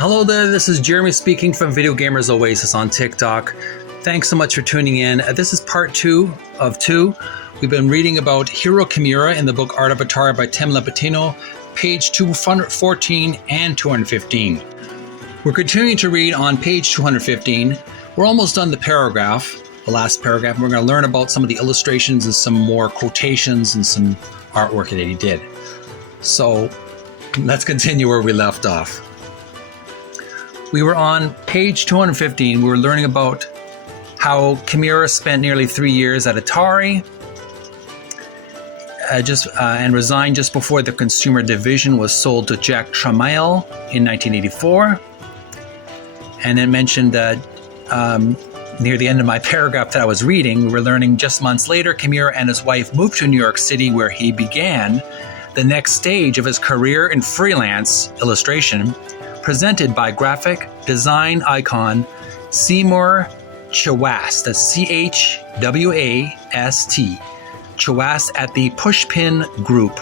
Hello there, this is Jeremy speaking from Video Gamers Oasis on TikTok. Thanks so much for tuning in. This is part 2 of 2. We've been reading about HIRO KIMURA in the book Art of Atari by Tim Lapetino, page 214 and 215. We're continuing to read on page 215. We're almost done the paragraph, the last paragraph, and we're going to learn about some of the illustrations and some more quotations and some artwork that he did. So let's continue where we left off. We were on page 215. We were learning about how Kimura spent nearly 3 years at Atari and resigned just before the consumer division was sold to Jack Tramiel in 1984. And then mentioned that near the end of my paragraph that I was reading, we were learning just months later, Kimura and his wife moved to New York City, where he began the next stage of his career in freelance illustration, presented by graphic design icon Seymour Chwast, that's C-H-W-A-S-T, Chwast at the Pushpin Group.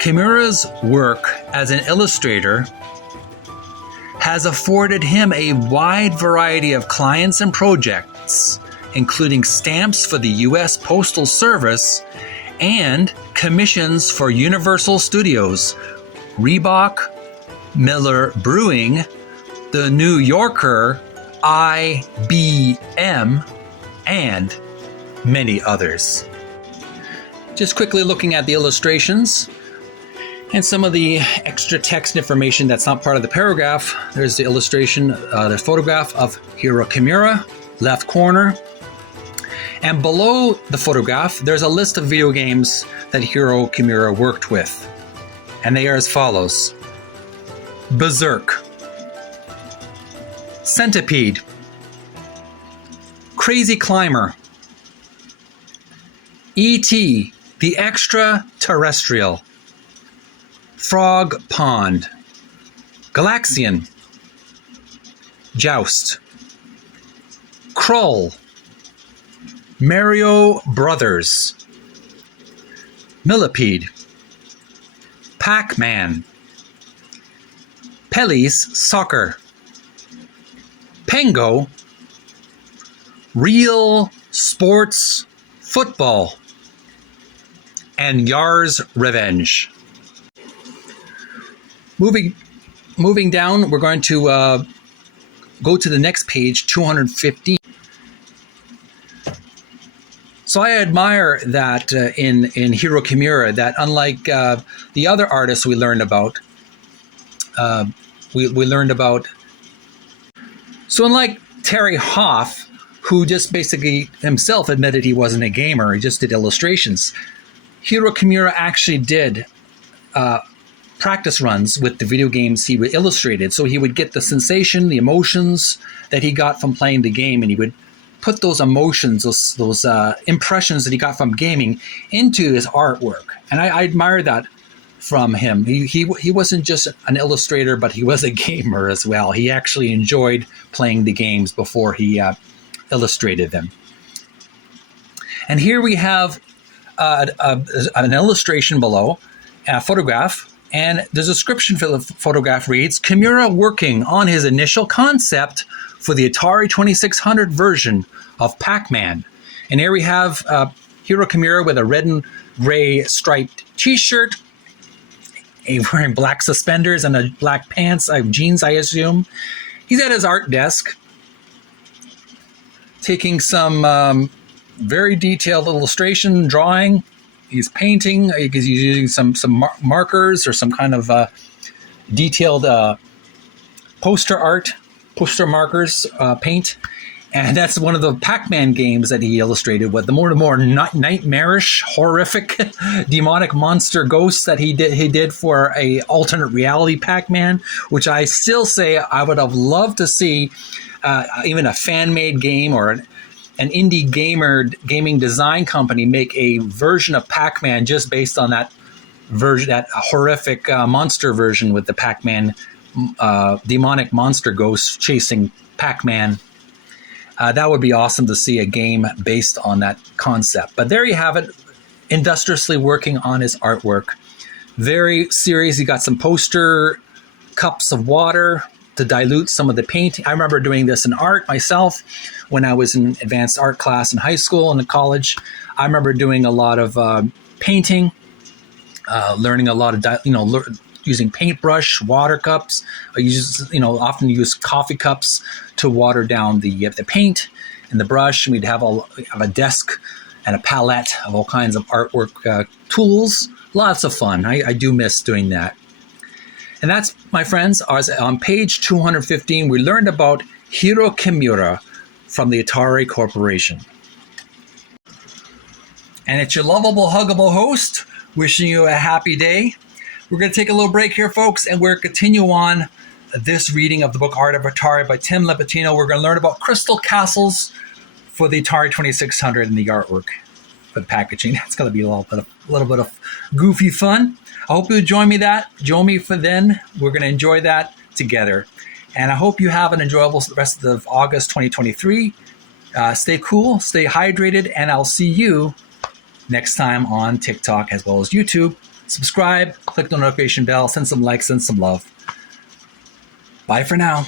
Kimura's work as an illustrator has afforded him a wide variety of clients and projects, including stamps for the U.S. Postal Service and commissions for Universal Studios, Reebok, Miller Brewing, The New Yorker, IBM, and many others. Just quickly looking at the illustrations and some of the extra text information that's not part of the paragraph. There's the illustration, the photograph of HIRO KIMURA, left corner. And below the photograph, there's a list of video games that HIRO KIMURA worked with. And they are as follows: Berserk, Centipede, Crazy Climber, E.T. the Extraterrestrial, Frog Pond, Galaxian, Joust, Krull, Mario Brothers, Millipede, Pac-Man, Pele's Soccer, Pengo, Real Sports Football, and Yar's Revenge. Moving down, we're going to go to the next page, 215. So I admire that in HIRO KIMURA, that unlike the other artists we learned about, we learned about. So unlike Terry Hoff, who just basically himself admitted he wasn't a gamer, he just did illustrations, HIRO KIMURA actually did practice runs with the video games he illustrated. So he would get the sensation, the emotions that he got from playing the game, and he would put those emotions, those impressions that he got from gaming into his artwork. And I admire that from him. He wasn't just an illustrator, but he was a gamer as well. He actually enjoyed playing the games before he illustrated them. And here we have an illustration below, a photograph, and the description for the photograph reads, Kimura working on his initial concept for the Atari 2600 version of Pac-Man. And here we have HIRO KIMURA with a red and gray striped t-shirt, wearing black suspenders and a black pants, jeans, I assume. He's at his art desk, taking some very detailed illustration, drawing. He's painting. He's using some markers or some kind of detailed poster markers, paint. And that's one of the Pac-Man games that he illustrated with, the more nightmarish, horrific, demonic monster ghosts that he did for a alternate reality Pac-Man, which I still say I would have loved to see even a fan-made game or an indie gaming design company make a version of Pac-Man just based on that version, that horrific monster version with the Pac-Man demonic monster ghosts chasing Pac-Man. That would be awesome to see a game based on that concept. But there you have it, industriously working on his artwork Very serious. You got some poster cups of water to dilute some of the paint. I remember doing this in art myself when I was in advanced art class in high school and in college. I remember doing a lot of painting, learning a lot of, using paintbrush, water cups. Often use coffee cups to water down the paint and the brush. And we'd have a desk and a palette of all kinds of artwork tools. Lots of fun. I do miss doing that. And that's, my friends, on page 215, we learned about HIRO KIMURA from the Atari Corporation. And it's your lovable, huggable host, wishing you a happy day. We're going to take a little break here, folks, and we're continue on this reading of the book Art of Atari by Tim Lapetino. We're going to learn about crystal castles for the Atari 2600 and the artwork for the packaging. It's going to be a little bit of goofy fun. I hope you join me for then. We're going to enjoy that together. And I hope you have an enjoyable rest of August 2023. Stay cool, stay hydrated, and I'll see you next time on TikTok as well as YouTube. Subscribe, click the notification bell, send some likes, send some love. Bye for now.